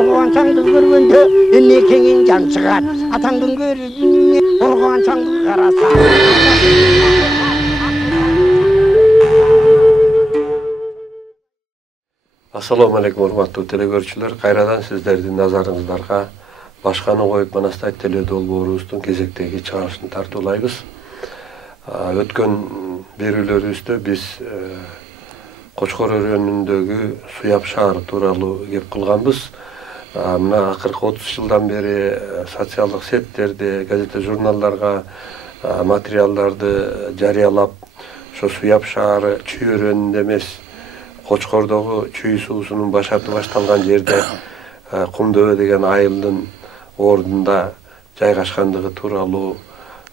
Organ çangdı görgende ellekengin can çıgar. Atangın görüdüğüne organ çangdı karasa. Assalamu alaikum hormаттуу телекөрүүчүлөр. Кайрадан сиздердин назарыңыздарга башканы коюп Манастай теле долбоорубуздун кезектеги чыгарышын тартуулайбыз. Өткөн берүүлөрүбүздө биз Кочкор өрөөнүндөгү Суяп шаары тууралуу кеп кылганбыз. Мына акыркы 30 жылдан бери социалдык сеттерде, газета журналдарга материалдарды жарыялап, ошо Суяп шаары Чүй өрөөнүндө эмес, Кочкордогу Чүй суусунун башаты башталган жерде Кумдөбө деген айылдын ордунда жайгашкандыгы тууралуу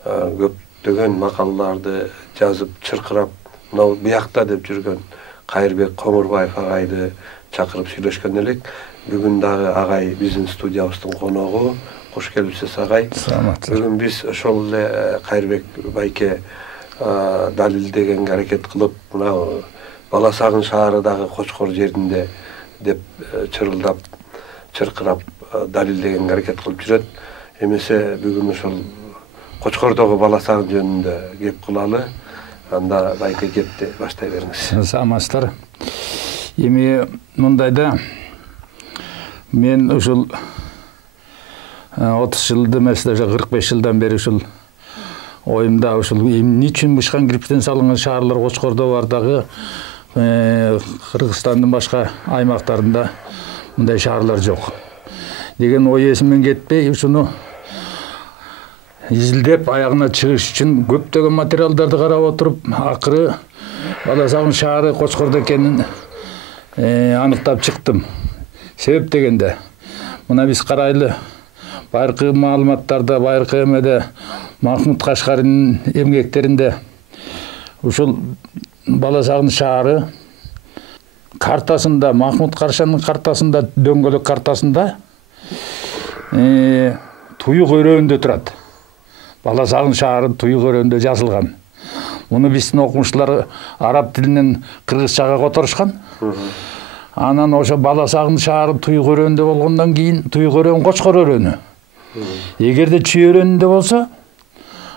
көптөгөн макалаларды жазып, чыркырап, мына буякта деп жүргөн Кайырбек Комурбаев агайды чакырып сүйлөшкөн элек. Бүгүн дагы агай биздин студиябыздын коногу. Кош келипсиз агай. Бүгүн биз ошол эле Кайырбек байке далилдегенге аракет кылып, мына Бала Сагын шаары дагы Кочкор жеринде деп чырылдап, чыркырап далилдегенге аракет кылып жүрөт. Эмесе бүгүн ошол Кочкордогу Бала Сагын жөнүндө кеп кылалы. Анда байке кепти баштай бериңиз. Саламатсыздар. Эми мындайда мен ушул 30 жылды эмес, 45 жылдан бери ушул оюмда ушул эмне үчүн бышкан кирпичтен салынган шаарлар Кочкордо бар дагы Кыргызстандын башка аймактарында мындай шаарлар жок деген ой эсимден кетпей, ушуну изилдеп аягына чыгыш үчүн көптөгөн материалдарды карап отуруп, акыры Бала Сагын шаары Кочкордо экенин аныктап чыктым. Себеп дегенде, мына биз карайлы байыркы маалыматтарда, байыркы эмеде Махмуд Кашкаринин эмгектеринде ушул Бала Сагын шаары картасында, Махмуд Кашкаринин картасында, дөңгөлөк картасында Туюк өрөөнүндө турат. Бала Сагын шаары Туюк өрөөнүндө жазылган. Муну биздин окумуштуулар араб тилинен кыргызчага которушкан. Анан ошо Бала Сагын шаары Туюк өрөөнүндө болгондон кийин Туюк өрөөн Кочкор өрөөнү. Эгерде Чүй өрөөнүндө болсо,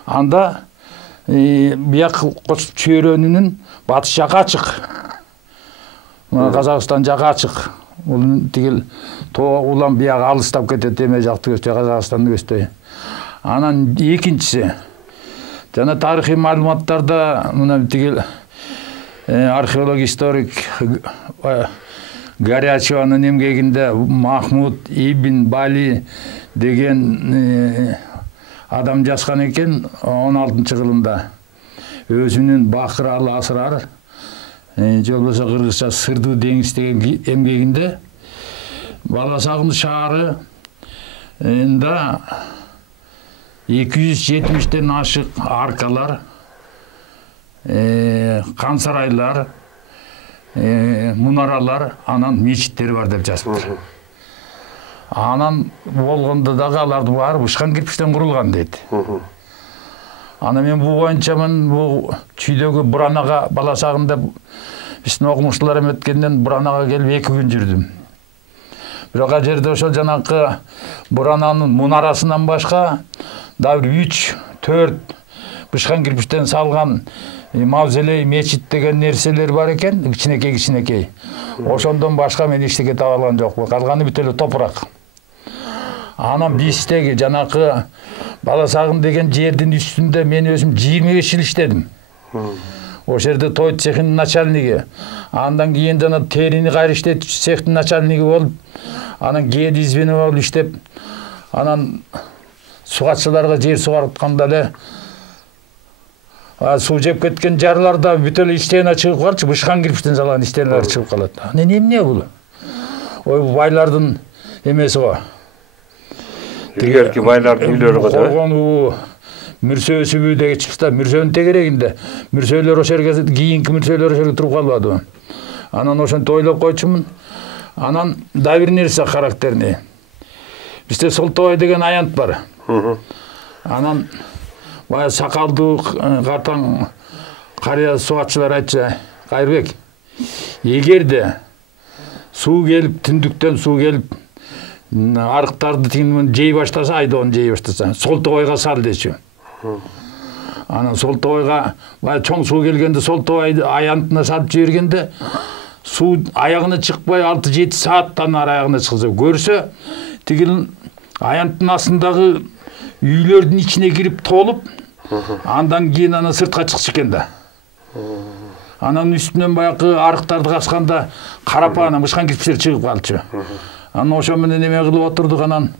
анда бияк Чүй өрөөнүнүн батыш жагы ачык. Казакстан жагы ачык. Бул тигил тоо улам бияк алыстап кетет, эме жакты көчтөй, Казакстандын көчтөй. Анан экинчиси, жана тарыхый маалыматтарда мына тигил археолог историк Горячеванын эмгегинде Махмуд ибн Бали деген адам жазган экен 16-жылында. Өзүнүн Бакыралы асрар, же болбосо кыргызча Сырдуу деңиз деген эмгегинде Бала Сагын шаары 270-тен ашык аркалар, кансарайлар, мунаралар, анан мечиттери бар деп жазыптыр. Анан болгондо дагы аларды баары бышкан кирпичтен курулган дейт. Ана мен бул боюнча бул Чүйдөгү Буранага Бала Сагында биздин окумуштуулар эметкенден Буранага келип 2 күн жүрдүм. Бирок ал жерде ошол жанакы Бурананын мунарасынан башка дагы 3-4 бышкан кирпичтен салган мавзелей, мечит деген нерселер бар экен, кичинекей. Ошондон башка мен эчтеке таба алган жокмун. Калганы бүт эле топурак. Анан биздеги жанакы Бала Сагын деген жердин үстүндө мен өзүм 25 жыл иштедим. Ошол жерде той цехинин начальниги, андан кийин жана терини кайрыштетүүчү цехтин начальниги болуп, анан кээде извини болуп иштеп, анан сугатчыларга жер сугартканда эле суу жеп кеткен жарларда бүт эле иштене чыгып калчу, бышкан кирпичтен салган иштенелер чыгып калат. Эмне бул? Ой, байлардын эмеси го. Тигерки байлардын үйлөрү го да. Болгон мүрсөөсүбү деген чыкса, мүрсөнүн тегерегинде. Мүрсөөлөр ошол жерге, кийинки мүрсөөлөр ошол жерге туруп калбады. Анан ошентип ойлоп койчумун. Анан да бир нерсе характерный. Бизде Солтобай деген аянт бар. Анан бая сакалдуу катаң карыя сугатчылар айтчу, Кайырбек, эгерде суу келип, түндүктөн суу келип, арыктарды тигин жей баштаса, айдоон жей баштаса, Солтогойго сал дечү. Анан Солтогойга баягы чоң суу келгенде Солтогойду аянтына салып жибергенде суу аягына чыкпай 6-7 сааттан аягына чыкса көрсө, тигил аянттын астындагы үйлөрдүн ичине кирип толуп, андан кийин аны сыртка чыкчу экен да. Анан үстүнөн баягы арыктарды касканда карапа мышкан кирпичтер чыгып калчу. Анан ошо менен эме кылып отурдук, анан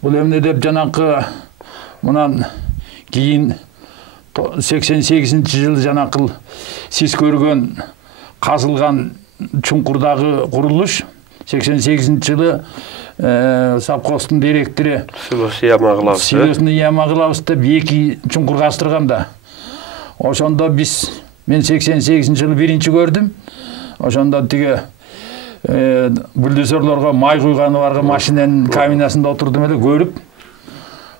бул эмне деп жанакы мунан кийин 88-жылы жанакыл сиз көргөн казылган чуңкурдагы курулуш 88-жылы совхоздун директору Силосун Ямагылабыз деп 2 чуңкур каздырганда. Ошондо мен 88-жылы биринчи көрдүм. Ошондо тиги бульдозерлорго май куйганы барга машинанын кабинасында отурдум эле көрүп,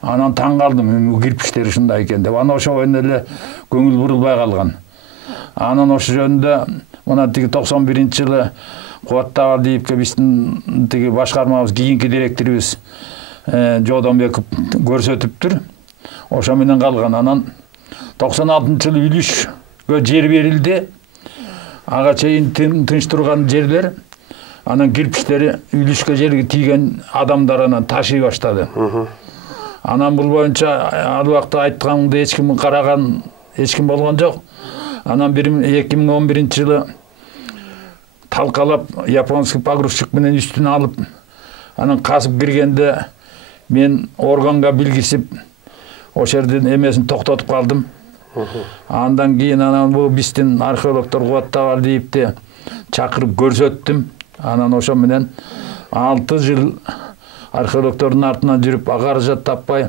анан таң калдым, кирпичтер ушундай экен деп. Анан ошого эле көңүл бурулбай калган. Анан ошо жөнүндө мына тиги 91-жылы Кубаттабалдиевке биздин тиги башкармабыз кийинки директорубуз Жодонбеков көрсөтүптүр. Ошо менен калган. Анан 96-жылы үлүшкө жер берилди. Ага чейин тынч турган жерлер. Анан кирпичтери үлүшкө жерге тийген адамдар анан ташый баштады. Анан бул боюнча ал убакта айтканымды эч ким караган эч ким болгон жок. Анан 2011-жылы талкалап японский погрузчик менен үстүнө алып, анан казып киргенде мен органга билгисип ошол жерден эмесин токтотуп калдым. Андан кийин анан бул биздин археологдор Кубаттабалдиевди чакырып көрсөттүм. Анан ошо менен 6 жыл археологдордун артынан жүрүп каражат таппай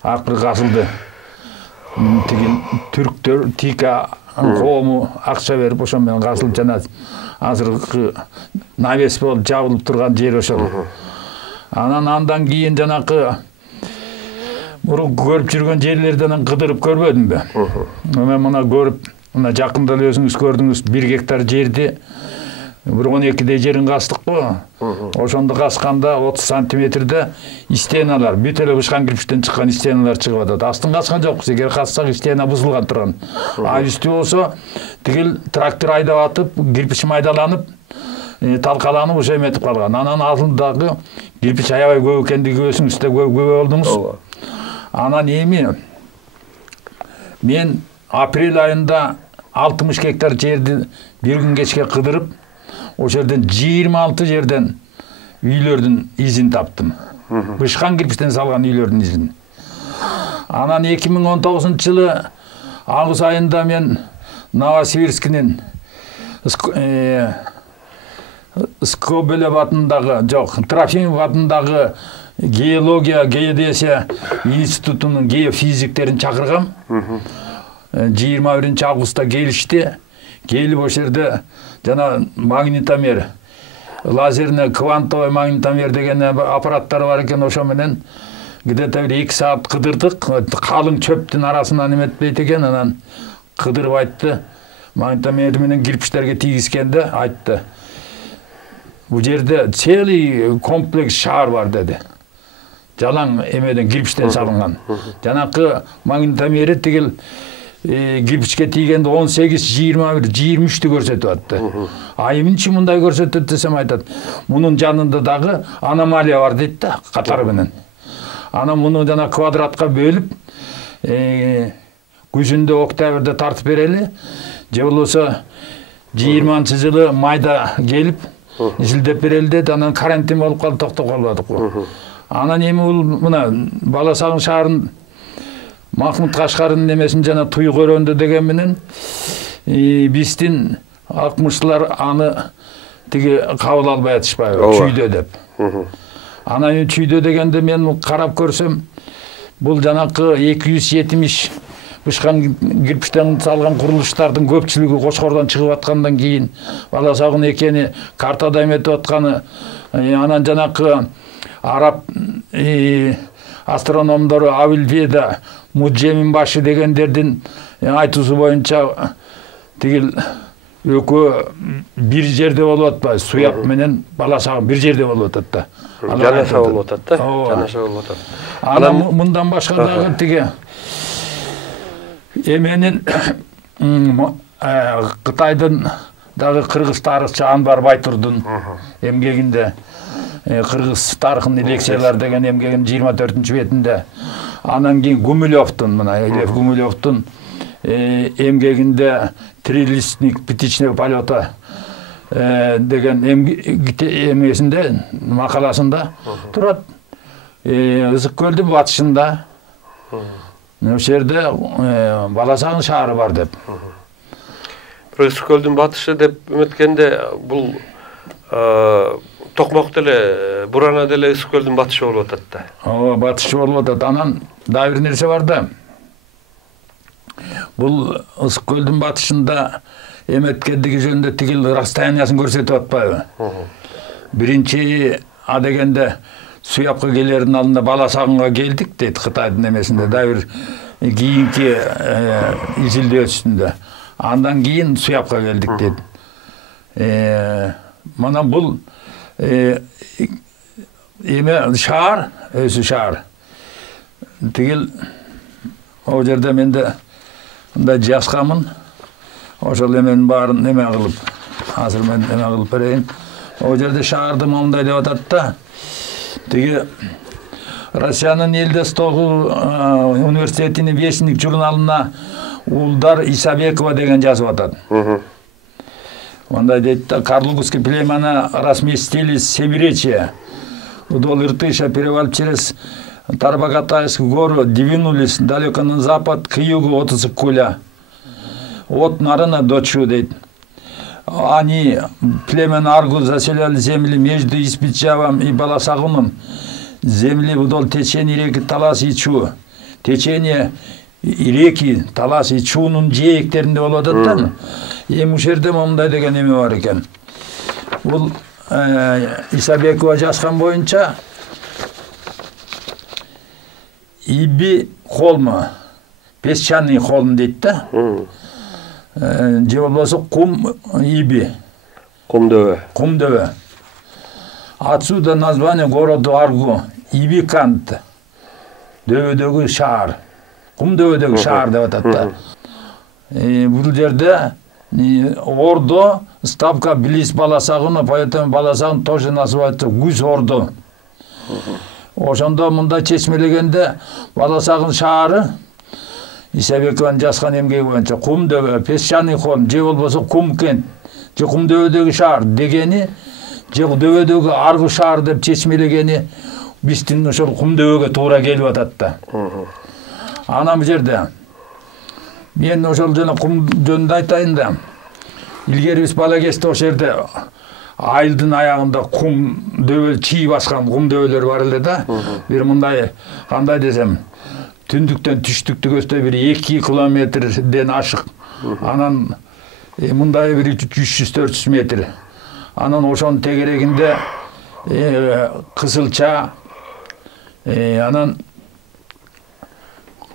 акыры казылды. Тигин түрктөр Тика коому акча берип ошо менен казылып, жана азыркы навес болуп жабылып турган жер ошол. Андан кийин жанакы мурун көрүп жүргөн жерлерден кыдырып көрбөдүмбү? Мен мына көрүп, мына жакында эле өзүңүз көрдүңүз, 1 гектар жерди 1-12 жерин кастык го. Ошондо касканда 30 сантиметрде стеналар, бүт эле бышкан кирпичтен чыккан стеналар чыгып атат. Астын каскан жокпуз, эгер кассак стена бузулган турган. А үстү болсо тигил трактор айдап атып, кирпич майдаланып, талкаланып ошо эметип калган. Анан алдындагы кирпич аябай көп экендиги өзүңүз да көргөн болдуңуз. Анан эми мен апрель айында 60 гектар жерди бир күн кечке кыдырып, ошол жерден 26 жерден үйлөрдүн изин таптым. Бышкан кирпичтен салган үйлөрдүн изин. Анан 2019-жылы август айында мен Новосибирскинин Скобелев атындагы, жок, Трофимов атындагы геодезия институтунун геофизиктерин чакыргам. 21-августта келишти. Келип ошол жерде жана магнитомер, лазерный квантовый магнитомер деген аппараттар бар экен. Ошо менен где-то 2 саат кыдырдык. Калың чөптүн арасынан эметпейт экен. Анан кыдырып айтты, магнитомер менен кирпичтерге тийгизгенде айтты, бул жерде целый комплекс шаар бар деди. Жалаң эмеден кирпичтен салынган. Жанакы магнитомери тигил кирпичке тийгенде 18, 21, 23-тү көрсөтүп атты. А эмнече мындай көрсөтөт десем айтат, мунун жанында дагы аномалия бар дейт да, катары менен. Анан муну жана квадратка бөлүп, күзүндө октябрда тартып берели, же болбосо 20-жылы майда келип изилдеп берели деди. Анан карантин болуп калып токтоп калбадык го. Анан эми бул мына Бала Сагын шаарын Махмуд Кашкардын немесин жана Туй көрөндө деген менен биздин акмышлар аны тиги кабыл албай атышпайбы, чүйдө деп. Анан чүйдө дегенде мен карап көрсөм, бул жанакы 270 бышкан кирпичтен салган курулуштардын көпчүлүгү Кочкордон чыгып аткандан кийин Бала Сагын экени картада эметип атканы. Анан жанакы араб астрономдору Абилведа Муджемин башы дегендердин айтуусу боюнча тигил экөө бир жерде болуп атпайбы, суяк менен бала чагым бир жерде болуп атат да. Жанаша болуп атат да, жанаша болуп атат. Анан мындан башка дагы тиги эменин Кытайдын дагы кыргыз тарыхчы Анвар Байтурдун эмгегинде кыргыз тарыхын лекциялар деген эмгегинин 24-бетинде, анан кийин Гумилевдун, мына Лев Гумилевдун эмгегинде «Трилистник птичного полета» деген эмесинде, макаласында турат. Ысык көлдүн батышында ошол жерде бала чагын шаары бар деп. Ысык көлдүн батышы деп эметкенде бул токмок деле, бурана деле ысык көлдүн батышы болуп атат да. Ооба, батышы болуп атат. Анан дагы бир нерсе бар да. Бул ысык көлдүн батышында эметкендиги жөнүндө тигил расстояниясын көрсөтүп атпайбы? Биринчи дегенде Суяпка келердин алдында бала чагынга келдик дейт Кытайдын эмесинде, дагы бир кийинки изилдөөсүндө. Андан кийин Суяпка келдик дейт. Мана бул эме шаар, өзү шаар. Тигил о жерде менде мындай жазгамын. Ошол эменин баарын эме кылып, азыр мен эме кылып берейин. О жерде шаарды мындай деп атат да. Тиги Россиянын Элдостогу университетинин Вестник журналына Улдар Исабекова деген жазып атат. Мындай дейт да: Карлугский племена разместились в Семиречье. Вдоль Иртыша, перевалив через Тарбагатайскую гору, двинулись далеко на запад к югу от Исыккуля. От Нарына до Чу, дейт. Они, племена Аргу, заселяли земли между Испичавом и Баласагуном, земли вдоль течения реки Талас и Чу. Течение реки Талас и Чунун жээктеринде болуп атат да. Эми ушул жерде мындай деген эме бар экен. Бул Исабекова жазган боюнча Иби холму, песчаный холм дейт да. Же болбосо кум Иби. Кум дөбө. Кум дөбө. Отсюда название города Аргу. Ибикант. Дөбөдөгү шаар. Кум дөбөдөгү шаар деп атат да. Бул жерде Ордо, ставка близ Баласагуна, поэтому Баласагун тоже называется Гусь Ордо. Ошондо мындай чечмелегенде Баласагун шаары Исабекованын жазган эмгеги боюнча кум дөбө, песчаный холм, же болбосо кум кент, же кум дөбөдөгү шаар дегени, же дөбөдөгү Аргу шаар деп чечмелегени биздин ошол кум дөбөгө туура келип атат да. Анан бул жерде мен ошол жана кум жөнүндө айтайын да. Илгери биз бала кезде ошол жерде айылдын аягында кум дөбө чий баскан кум дөбөлөр бар эле да. Бир мындай кандай десем, түндүктөн түштүктү көздөй бир 2 километрден ашык. Анан мындай бир 300-400 метр. Анан ошонун тегерегинде кызылча, анан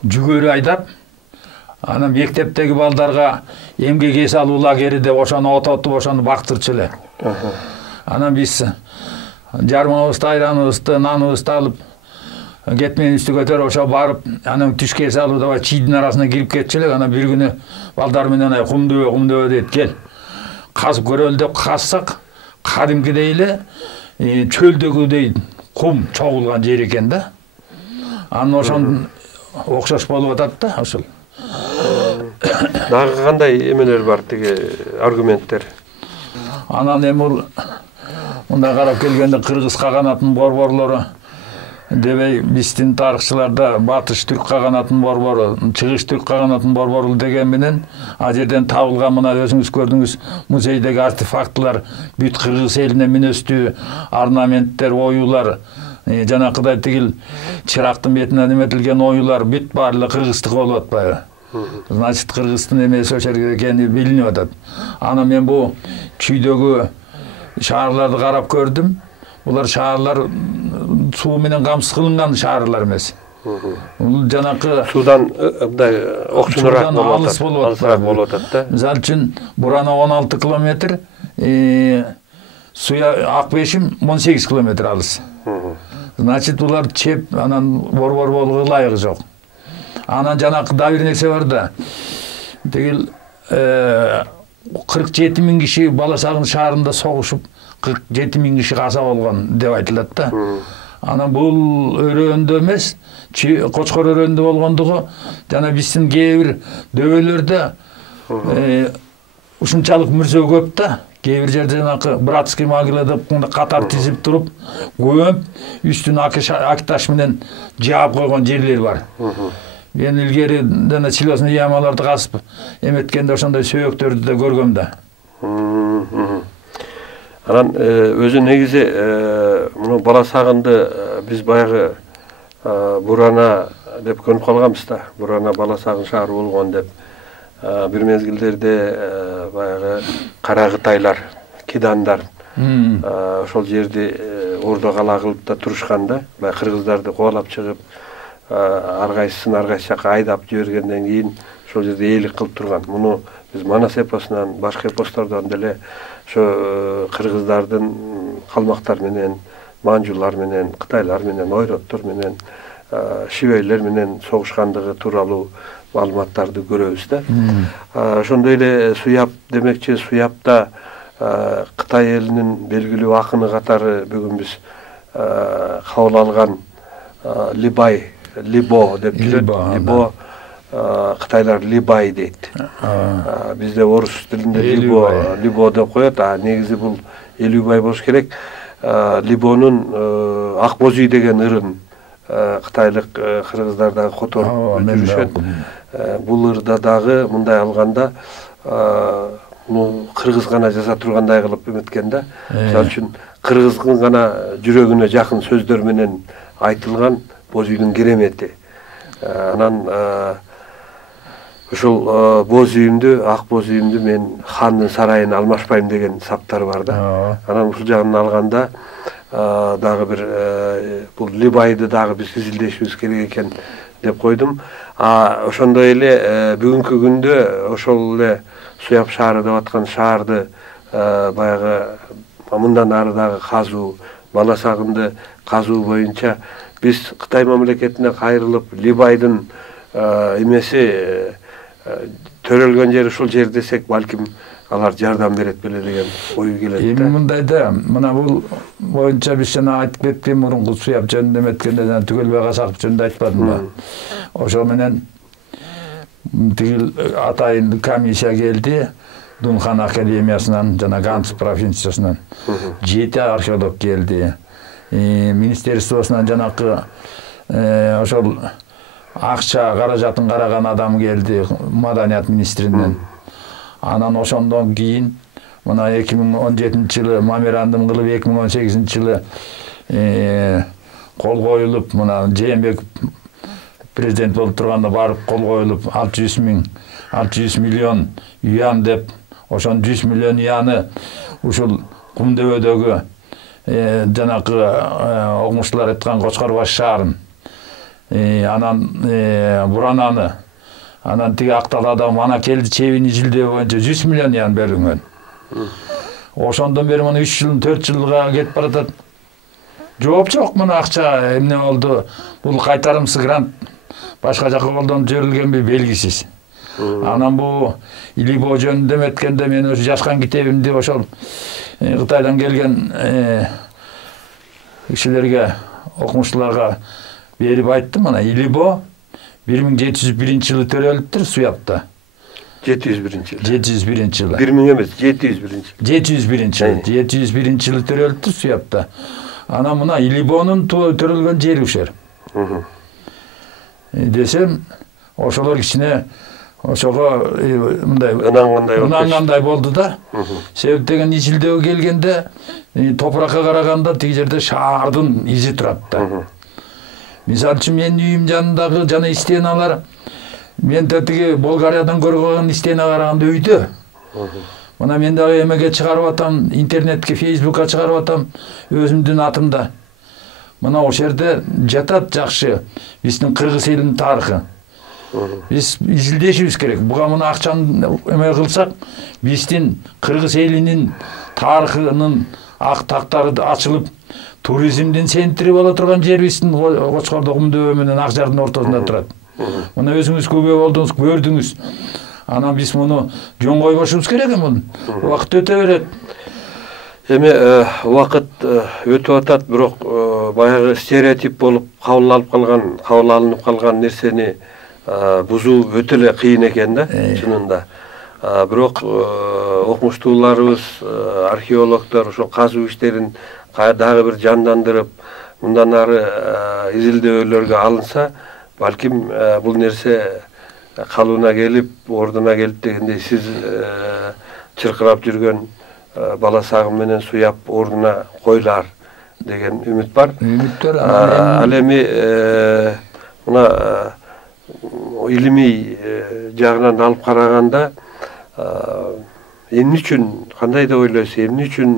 жүгөрү айдап, анан мектептеги балдарга эмгек эс алуу лагери деп ошону ототуп ошону бактырчу эле. Анан биз жармабызды, айраныбызды, наныбызды алып кетменибизди көтөрүп ошо барып, анан түшкө эс алуу dabei чийдин арасына кирип кетчү элек. Анан бир күнү балдар менен кум дөбө дейт, кел казып көрөлү деп казсак, кадимкидей эле чөлдөгүдөй кум чогулган жер экен да. Анан ошондун окшош болуп атат да ошол. Дагы кандай эмелер бар, тиги аргументтер? Анан эми мындай карап келгенде кыргыз каганатынын борборлору дебей биздин тарыхчыларда батыш түрк каганатынын борбору, чыгыш түрк каганатынын борбору деген менен ал жерден табылган мына өзүңүз көрдүңүз музейдеги артефактлар, бүт кыргыз элине мүнөстүү орнаменттер, оюлар, жанакыдай тигил чырактын бетинен эметилген оюлар бүт баары кыргыздык болуп атпайбы? Значит, кыргыздын эмеси ошол жерге экени билинип атат. Анан мен бул чүйдөгү шаарларды карап көрдүм. Булар шаарлар суу менен камсыз кылынган шаарлар эмес. Бул жанакы Судан мындай окчунураак алыс болуп атат да. Мисалы үчүн Бурана 16 километр, Суя Акбешим 18 километр алыс. Значит, булар чеп, анан борбор болууга ылайыгы жок. Анан жанакы да бир нерсе бар да. Тегил 47 миң киши Баласагын шаарында согушуп, 47 миң киши каза болгон деп айтылат да. Анан бул өрөөндө эмес, Кочкор өрөөндө болгондугу, жана биздин кээ бир дөбөлөрдө ушунчалык мүрзө көп да. Кээ бир жерде жанакы братский могила деп катар тизип туруп, көмүп, үстүн ак таш менен жаап койгон жерлер бар. Мен илгери жана силосный ямаларды казып эметкенде ошондой сөөктөрдү да көргөм да. Анан өзү негизи муну Баласагынды биз баягы Бурана деп көнүп калганбыз да. Бурана Баласагын шаары болгон деп. Бир мезгилдерде баягы кара кытайлар, кидандар ошол жерди ордо кала кылып да турушкан да. Баягы кыргыздарды кубалап чыгып, ар кайсысын ар кайсы жака айдап жибергенден кийин ошол жерде ээлик кылып турган. Муну биз Манас эпосунан, башка эпостордон деле ошо кыргыздардын калмактар менен, манжулар менен, кытайлар менен, ойроттор менен, шибейлер менен согушкандыгы тууралуу маалыматтарды көрөбүз да. Ошондой эле Суяп демекчи, Суяпта Кытай элинин белгилүү акыны катары бүгүн биз кабыл алган Либо деп жүрөт. Либо кытайлар Либай дейт. Бизде орус тилинде Либо деп коет, а негизи бул Элюбай болуш керек. Либонун Акбозүй деген ырын кытайлык кыргыздар дагы которуп жүрүшөт. Бул ырда дагы мындай алганда кыргыз гана жаза тургандай кылып эметкен да. Мисалы үчүн кыргыздын гана жүрөгүнө жакын сөздөр менен айтылган Бозүйдүн керемети. Анан ошол боз үйүмдү, ак боз үйүмдү мен хандын сарайына алмашпайм деген саптар бар да. Анан ушул жагын алганда дагы бир бул Либайды дагы биз изилдешибиз керек экен деп койдум. Ошондой эле бүгүнкү күндө ошол эле Суяп шаары деп аткан шаарды баягы мындан ары дагы казуу, Баласагынды казуу боюнча биз Кытай мамлекетине кайрылып Либайдын эмеси төрөлгөн жери ушул жер десек, балким алар жардам берет беле деген ой келет да. Эми мындай да, мына бул боюнча биз жана айтып кеткен мурунку Суяп жөнүндө эметкенде жана Түгөлбай Касаков жөнүндө айтпадым ба. Ошол менен тигил атайын комиссия келди, Дунхан академиясынан жана Ганс провинциясынан 7 археолог келди. Министерствосунан жанакы ошол акча каражатын караган адам келди, маданият министринен. Анан ошондон кийин мына 2017-жылы меморандум кылып 2018-жылы кол коюлуп, мына Жээнбеков президент болуп турганда барып кол коюлуп 600 миллион юан деп, ошон 100 миллион юаны ушул Кумдөбөдөгү жанакы окумуштуулар айткан Кочкор баш шаарын, анан Бурананы, анан тиги Акталада мана келди чебини жилдөө боюнча 100 миллион юан бөлүнгөн. Ошондон бери мына 3 жыл 4 жылга кетип баратат. Жооп жок, мына акча эмне болду? Бул кайтарымсыз грант башка жака колдонуп жиберилгенби белгисиз. Анан бу Либо жөнүндө эметкенде мен өз жазган китебимди ошол Кытайдан келген кишилерге, окумуштууларга берип айттым. Мына Либо 1701-жылы төрөлүптүр Суяпта. 701-жылы. 1000 эмес, 701-жылы. 701-жылы төрөлүптүр Суяпта. Анан мына Либонун төрөлгөн жери ушер. Десем, ошолор кичине ошого мындай ынангандай болду да. Себеп деген ичилдөөгө келгенде топуракка караганда тиги жерде шаардын изи турат да. Мисалы үчүн менин үйүм жанындагы жана стеналар мен тиги Болгариядан көргөн стена караганда өйдө. Мына мен дагы эмеге чыгарып атам, интернетке, Фейсбукка чыгарып атам өзүмдүн атымда. мына ошол жерде жатат жакшы биздин кыргыз элинин тарыхы. Биз изилдешибиз керек. Буга мына акчаны эме кылсак, биздин кыргыз элинин тарыхынын ак тактары ачылып, туризмдин центри боло турган жер биздин Кочкордо Кумдөбө менен Акжардын ортосунда турат. Мына өзүңүз күбө болдуңуз, көрдүңүз. Анан биз муну жөн койбошубуз керек муну. Убакыт өтө берет. Эми убакыт өтүп атат, бирок баягы стереотип болуп кабыл алынып калган нерсени бузуу өтө эле кыйын экен да, чынында. Бирок окумуштууларыбыз, археологдор ошо казуу иштерин дагы бир жандандырып, мындан ары изилдөөлөргө алынса, балким бул нерсе калыбына келип, ордуна келип дегендей сиз чыркырап жүргөн бала сагым менен суяп ордуна койлар деген үмүт бар. Ал эми мына илимий жагынан алып караганда эмне үчүн, кандай деп ойлойсуз, эмне үчүн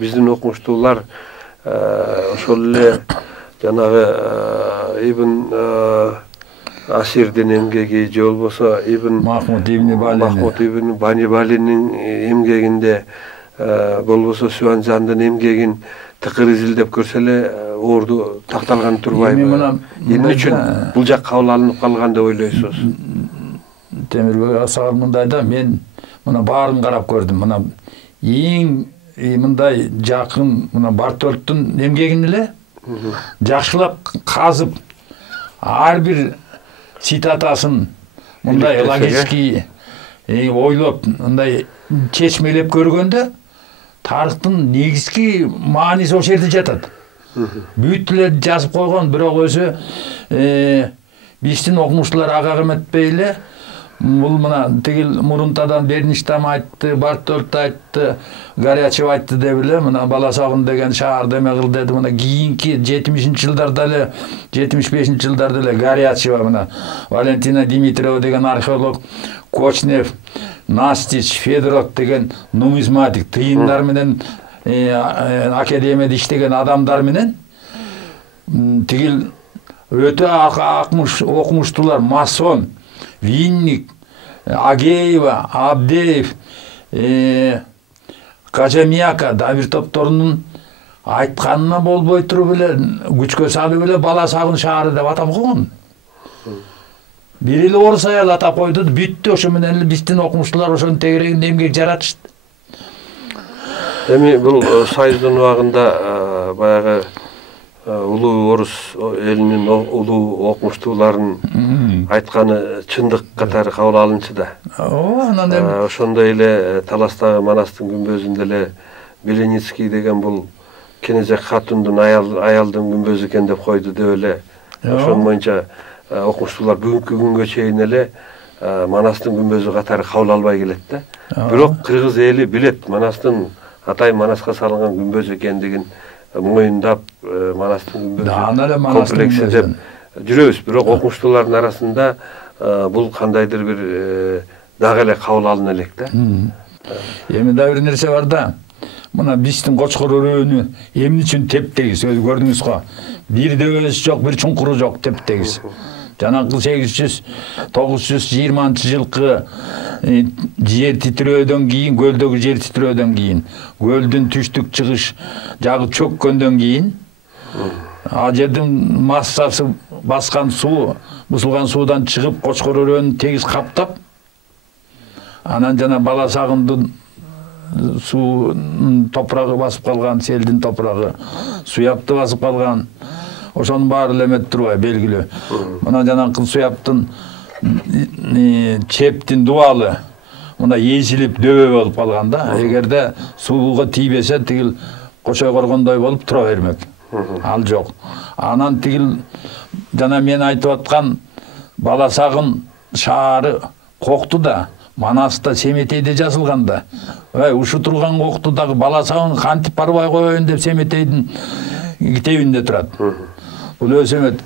биздин окумуштуулар ошол эле жанагы Ибн Асирдин эмгеги же болбосо Махмуд ибн Банибалинин эмгегинде болбосо Сюанзандын эмгегин тыкыр изилдеп көрсө эле орду такталган турбайбы? Эмне үчүн бул жак кабыл алынып калган деп ойлойсуз? Темирбек Асагал мындай да, мен мына баарын карап көрдүм. Мына эң мындай жакын мына Бартолттун эмгегин эле жакшылап казып, ар бир цитатасын мындай логический ойлоп, мындай чечмелеп көргөндө тарыхтын негизги мааниси ошол жерде жатат. Бүт эле жазып койгон, бирок өзү биздин окумуштуулар ага эметпей эле бул мына тигил Мурунтадан Берништам айтты, Бартолт айтты, Горячев айтты деп эле мына бала сагын деген шаарды эме кыл деди. Мына кийинки 70-жылдарда эле, 75-жылдарда эле Горячева, мына Валентина Димитриева деген археолог, Кочнев, Настич, Федоров деген нумизматик, тыйындар менен академияда иштеген адамдар менен тигил өтө окумуштуулар, масон, Винник, Агеева, Абдеев, Кажемияка, Давир топторунун айтканына болбой туруп эле күчкө салып эле бала сагын шаары деп атап койгон. Бир эле орус аял атап койду, бүттү. Ошо менен эле биздин окумуштуулар ошонун тегерегинде эмгек жаратышты. Эми бул Союздун убагында баягы улуу орус элинин улуу окумуштууларын айтканы чындык катары кабыл алынчу да. Ошондой эле Таластагы Манастын күмбөзүндө эле Беленицкий деген бул Кенезек хатундун аялдын күмбөзү экен деп койду деп эле. Ошон боюнча окумуштуулар бүгүнкү күнгө чейин эле Манастын күмбөзү катары кабыл албай келет да. Бирок кыргыз эли билет Манастын Атайын Манаска салынган күмбөз экендигин моюндап Манастын күмбөзү комплекси деп жүрөбүз. Бирок окумуштуулардын арасында бул кандайдыр бир дагы эле кабыл алына элек да. Эми да бир нерсе бар да. Мына биздин Кочкор өрөөнү эмне үчүн тептегиз, өзү көрдүңүз го. Бир дөбөсү жок, бир чуңкуру жок, тептегиз. Жанагы 800-920-жылкы жер титирөөдөн кийин, көлдөгү жер титирөөдөн кийин, көлдүн түштүк чыгыш жагы чөккөндөн кийин, ал жердин массасы баскан суу, бузулган суудан чыгып, Кочкор өрөөнү тегиз каптап, анан жана бала сагындын суунун топурагы басып калган, селдин топурагы, суяпты басып калган. Ошонун баары эле эмет турбай белгилүү. Мына жанакы суяптын чептин дубалы мына эзилип дөбө болуп калган да. Эгерде сууга тийбесе тигил кошой коргондой болуп тура бермек. Ал жок. Анан тигил жана мен айтып аткан бала сагын шаары кокту да, Манаста Семетейде жазылган да. Ушу турган кокту дагы бала сагын кантип барбай коеюн деп Семетейдин китебинде турат. Бул өзү эмет.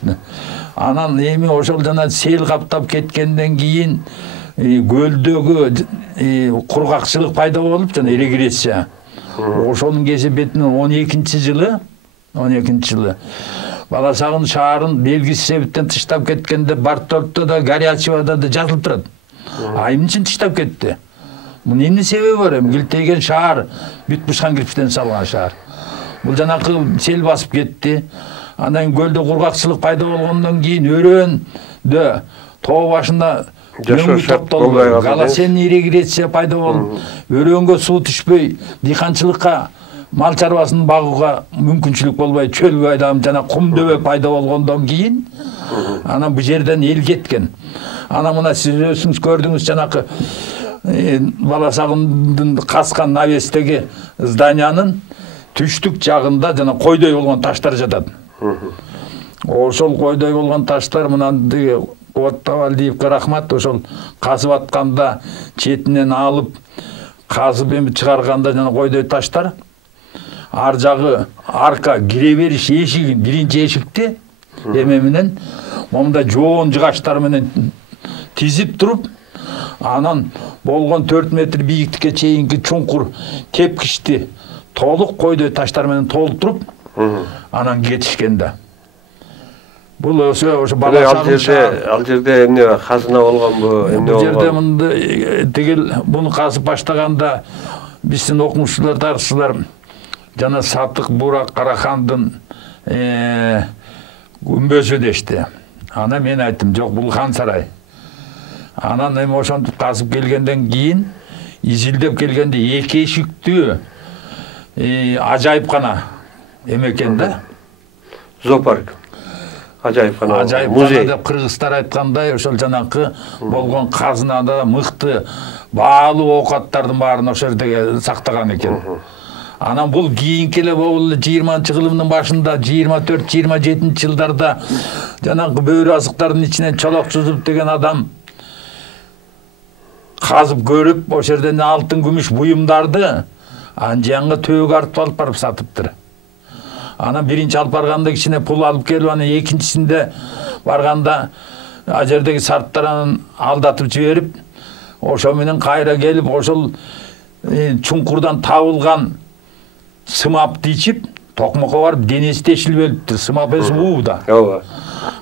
Анан эми ошол жана сел каптап кеткенден кийин көлдөгү кургакчылык пайда болуп жана регрессия. Ошонун кесип бетинен 12-жылы 12-жылы. Баласағын шаарын белгісіз себептен тыштап кеткенде Бартолтта да Горячевада да жазылып тұрады. Айым үшін тыштап кетті. Бұл нені себебі бар? Кілтейген шаар, бүт бышқан кірпіштен салған шаар. Бұл жаңағы сел басып кетті. Анан көлде құрғақшылық пайда болғандан кейін өрөнді тоо башында топтолды. Галасен ирриграция пайда болып, өрөнгө суу түшпөй, дыйканчылыкка мал чарбасын багууга мүмкүнчүлүк болбой, чөлгө айдам жана кум дөбө пайда болгондон кийин анан бул жерден эл кеткен. Анан мына сиз өзүңүз көрдүңүз жанакы Баласагындын каскан навестеги зданиянын түштүк жагында жана койдой болгон таштар жатат. Ошол койдой болгон таштар мынан Оттавалдиевке рахмат, ошол казып атканда четинен алып казып эми чыгарганда жана койдой таштар. Ар жагы арка кире бериш эшигин биринчи эшикти эме менен момда жоон жыгачтар менен тизип туруп, анан болгон 4 метр бийиктикке чейинки чуңкур тепкичти толук койдой таштар менен толтуруп, анан кетишкен да. Бул ошо ал жерде эмне казына болгонбу, эмне болгон? Бул жерде мындай тигил буну казып баштаганда биздин окумуштуулар, тарыхчылар жана Сатык Бурак Карахандын күмбөзү дешти. Ана мен айттым, жок, бул хан сарай. Анан эми ошентип казып келгенден кийин изилдеп келгенде эки эшиктүү ажайыпкана эме экен да. Зоопарк. Ажайыпкана, музей деп кыргыздар айткандай, ошол жанакы болгон казынада мыкты баалуу оокаттардын баарын ошол жерде сактаган экен. Анан бул кийинки эле бул 20-кылымдын башында 24-27 жылдарда жанакы бөөрү азыктардын ичинен чолок сузуп деген адам казып көрүп, ошол жерден алтын күмүш буюмдарды анжанга төөгө артып алып барып сатыптыр. Анан биринчи алып барганда кичине пул алып келип, анан экинчисинде барганда ал жердеги сарттар анан алдатып жиберип, ошо менен кайра келип, ошол чуңкурдан табылган сымапты ичип, токмокко барып денеси тешилип өлүптүр. Сымап эси ууда. Ооба.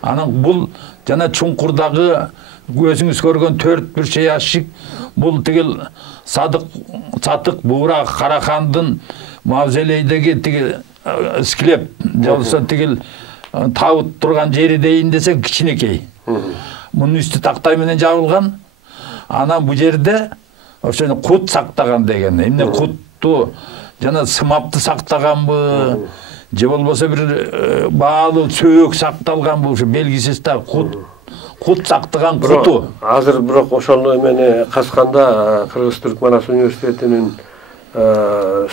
Анан бул жана чуңкурдагы өзүңүз көргөн 4 ящик, бул тигил Сатык Бурак Карахандын мавзолейдеги тигил склеп, жолсо тигил табыт турган жери дейин десек кичинекей. Мунун үстү тактай менен жабылган. Анан бул жерде ошону кут сактаган деген. Эмне кутту жана сымапты сактаганбы, же болбосо бир баалуу сөөк сакталганбы, ошо белгисиз да кут сактаган куту. Азыр бирок ошону эмени казганда Кыргыз-Түрк Манас университетинин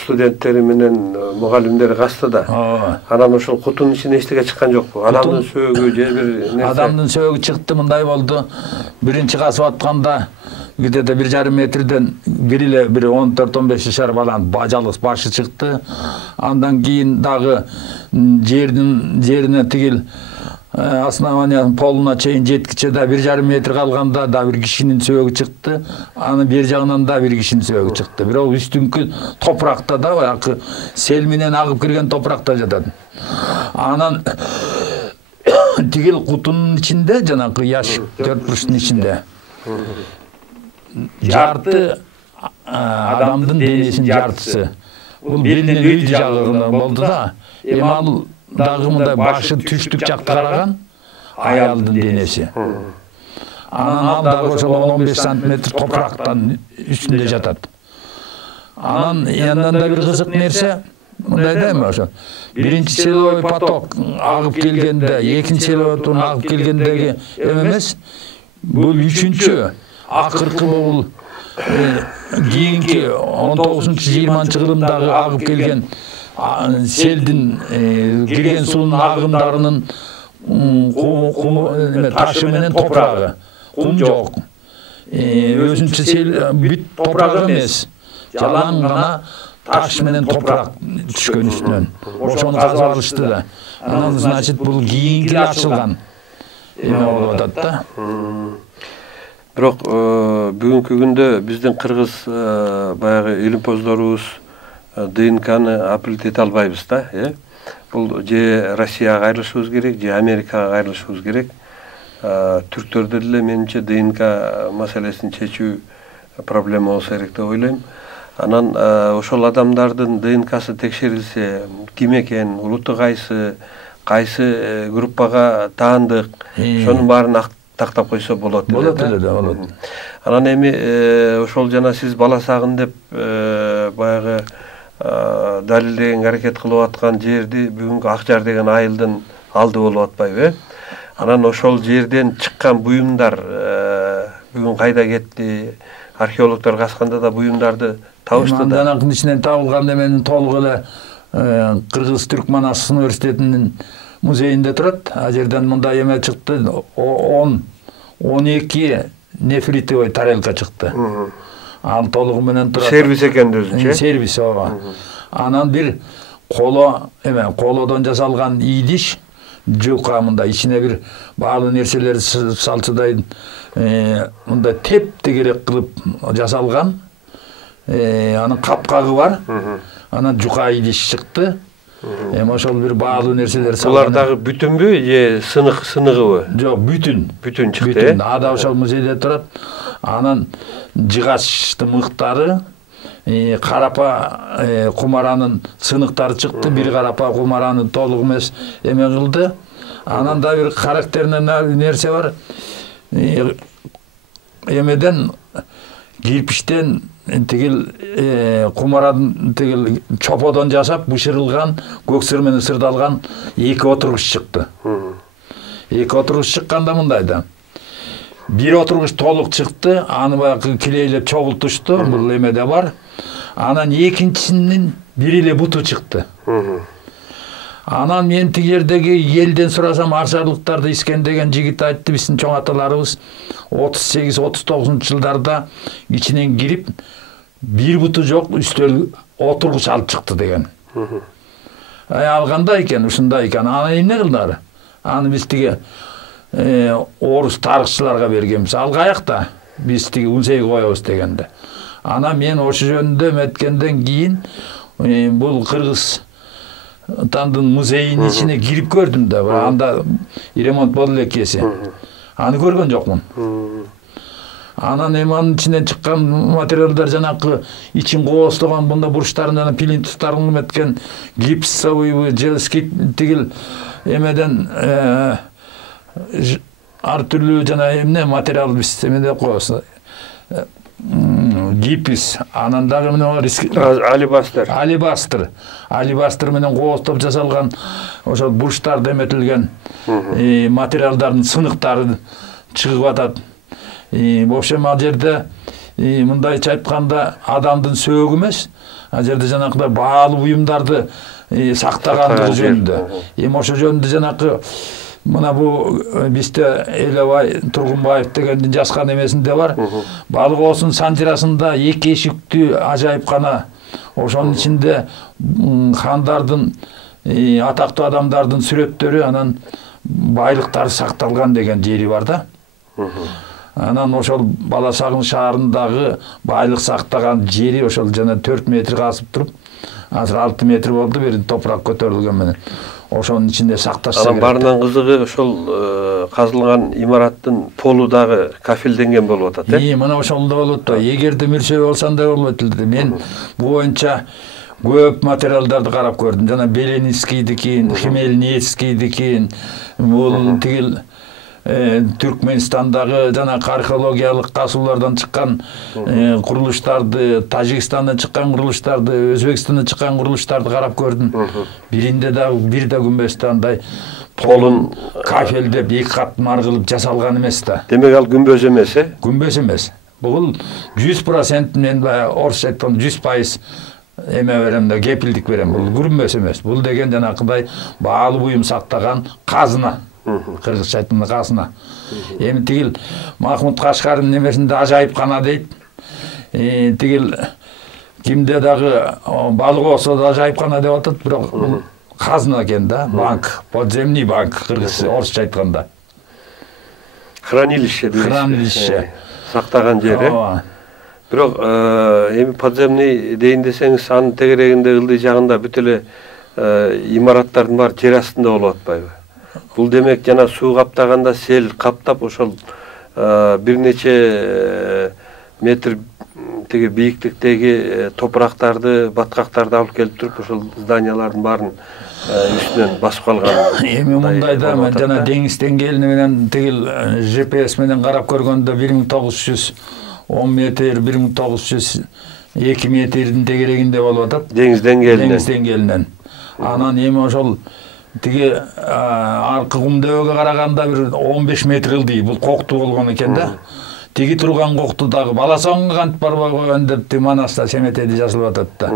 студенттери менен мугалимдери казды да. Анан ошол кутунун ичинен эчтеке чыккан жокпу? Адамдын сөөгү же бир нерсе? Адамдын сөөгү чыкты, мындай болду. Биринчи казып атканда где-то 1,5 метрден бир эле 14-15 жашар баланын жалгыз башы чыкты. Андан кийин дагы жерине тигил основанияның полуна чейин жеткиче да 1,5 метр калганда да бир кишинин сөөгү чыкты. Анын бер жагынан да бир кишинин сөөгү чыкты. Бирок үстүңкү топуракта да баягы сел менен агып кирген топуракта жатат. Анан тигил кутунун ичинде жанагы ящик 4 бурчтун ичинде жарты адамдын денесинин жартысы. Бул белинин үй жагында болду да. Эми ал дагы мындай башы түштүк жакка караган аялдын денеси. Анан ал дагы ошол 15 сантиметр топурактан үстүндө жатат. Анан яндан да бир кызык нерсе, мындай да эми ошо. Биринчи селовой поток агып келгенде, экинчи селовой агып келгендеги эмес, бул үчүнчү акыркы бул кийинки 19-20 кылымдагы агып келген селдин кирген суунун агымдарынын ташы менен топурагы. Кум жок. Өзүнчө сел бүт топурак эмес. Жалаң гана таш менен топурак түшкөн үстүнөн. Ошону казып алышты да. Анан значит бул кийинки ачылган эме болуп атат да. Бирок бүгүнкү күндө биздин кыргыз баягы илимпоздорубуз ДНКны апыл ете албайбыз да, бул же Россияга кайрылышыбыз керек, же Америкага кайрылышыбыз керек. Түрктөрдө деле менимче ДНК маселесин чечүү проблема болсо керек деп ойлойм. Анан ошол адамдардын ДНКсы текшерилсе, ким экен, улуту кайсы группага таандык, ошонун баарын тактап койсо болот эле. Болот эле да, болот. Анан эми ошол жана сиз бала сагын деп баягы далилдеген аракет кылып аткан жерди бүгүнкү Акжар деген айылдын алды болуп атпайбы? Анан ошол жерден чыккан буюмдар бүгүн кайда кетти? Археологдор казганда да буюмдарды табышты да. Андан ичинен табылган эменин толугу эле Кыргыз Түркманас университетинин музейинде турат. А жерден мындай эме чыкты, 12 нефритовый тарелка чыкты. Ал толугу менен турат. Сервис экен өзүнчө. Сервис ооба. Анан бир колодон жасалган идиш, жука мындай ичине бир баалуу нерселер салчыдай мындай теп-тегерек кылып жасалган. Анын капкагы бар. Анан жука идиш чыкты. Ошол бир баалуу нерселер салган. Булар дагы бүтүнбү же сыныгыбы? Жок, бүтүн. Бүтүн чыкты. Ада ошол музейде турат. Анан жыгачты мыктары, карапа кумаранын сыныктары чыкты. Бир карапа кумараны толук эмес эме кылды. Анан да бир характердүү нерсе бар. Эмеден кирпичтен тигил кумарадын тигил чоподон жасап бышырылган, көксөр менен сырдалган 2 отургуч чыкты. 2 отургуч чыкканда мындай да. Бир отургуч толук чыкты, аны баягы килейлеп чогултушту, бул эмеде бар. Анан экинчисинин бир эле буту чыкты. Анан мен тиги жердеги элден сурасам, арчарлыктарды искендеген жигит айтты, биздин чоң аталарыбыз 38-39 жылдарда ичинен кирип, бир буту жок үстөл отургуч алып чыкты деген. Алганда экен, ушундай экен. Аны эмне кылдылар? Аны биз тиги орус тарыхчыларга бергенбиз. Ал каякта? Биз тиги унсейге коебуз дегенде. Ана мен ошо жөнүндө эметкенден кийин бул Кыргыз тандын музейинин ичине кирип көрдүм да, анда ремонт болду элекеси. Аны көргөн жокмун. Анан анын ичинен чыккан материалдар жанакы ичин кооздогон мында бурчтарынан плинтустарын эметкен гипсовый желский тигил эмеден ар түрлүү жана эмне материал биз эмеде коебуз. Гипс, анан дагы алибастер менен кооздоп жасалган ошол бурчтарда эметилген материалдардын сыныктары чыгып атат. В общем, ал жерде мындайча айтканда адамдын сөөгү эмес, ал жерде жанакы баалуу буюмдарды сактагандыгы жөнүндө. Ошо жөнүндө жанакы мына бу бизде Элебай Тургунбаев дегендин жазган эмесинде бар. Балык оосунун санжырасында 2 эшиктүү ажайыпкана. Ошонун ичинде хандардын, атактуу адамдардын сүрөттөрү, анан байлыктары сакталган деген жери бар да. Анан ошол Бала Сагын шаарындагы байлык сактаган жери ошол жана 4 метр казып туруп, азыр 6 метр болду, бир топурак көтөрүлгөн менен. Ошонун ичинде сакташса керек. Анан барынан кызыгы ошол казылган имараттын полу дагы кафелденген болуп атат, Мына ошолдо болот да. Эгерде мирчөө болсам да болбойт эле. Мен бу боюнча көп материалдарды карап көрдүм. Жана Беленискийдикин, Хмельницкийдикин, бул тигил Түркменстандагы жана археологиялык казуулардан чыккан курулуштарды, Тажикстандан чыккан курулуштарды, Өзбекстандан чыккан курулуштарды карап көрдүм. Биринде дагы бир да күмбөздө андай полун кафелдеп 2 катмар кылып жасалган эмес да. Демек ал күмбөз эмес, Күмбөз эмес. Бул 100% мен орусча айтканда 100% эме берем да, кепилдик берем. Бул күмбөз эмес. Бул деген жанакындай баалуу буюм сактаган казына. Кыргызча айтканда казына. Эми тигил Махмуд Кашкардын немесинде ажайыпкана дейт. Тигил кимде дагы балык болсо да ажайыпкана деп атат, бирок казына экен да, банк, подземный банк кыргызча орусча айтканда. Хранилище сактаган жер, Бирок эми подземный дейин десеңиз, анын тегерегинде ылдый жагында бүт эле имараттардын баары жер астында болуп атпайбы? Бул демек жана суу каптаганда сел каптап ошол бир нече метр тиги бийиктиктеги топурактарды, баткактарды алып келип туруп ошол зданиялардын баарын үстүнөн басып калган. Эми мындайда мен жана деңиз деңгээлини менен тигил GPS менен карап көргөндө 1910 метр, 1902 метрдин тегерегинде болуп атат. Деңиз деңгээлинен. Деңиз деңгээлинен. Анан эми ошол тиги аркы кумдөөгө караганда бир 15 метр ылдый. Бул кокту болгон экен да. Тиги турган кокту дагы баласаңга кантип барбай койгон деп Манаста Семетеде жазылып атат да.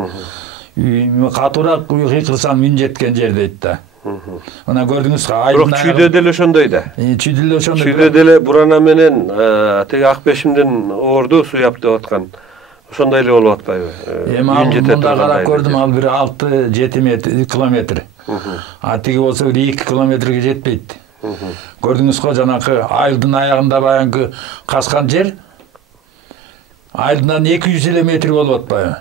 Катуураак кыйкырсам мин жеткен жер дейт да. Мына көрдүңүз Бирок чүйдө деле ошондой да. Чүйдө деле ошондой. Чүйдө деле бурана менен тиги Акбешимдин орду суяп деп аткан. Ошондой эле болуп атпайбы? Эми мында карап көрдүм, ал бир 6-7 километр. А тиги болсо 2 километрге жетпейт. Көрдүңүз го жанакы айылдын аягында баягы каскан жер айылдан 200 эле метр болуп атпайбы?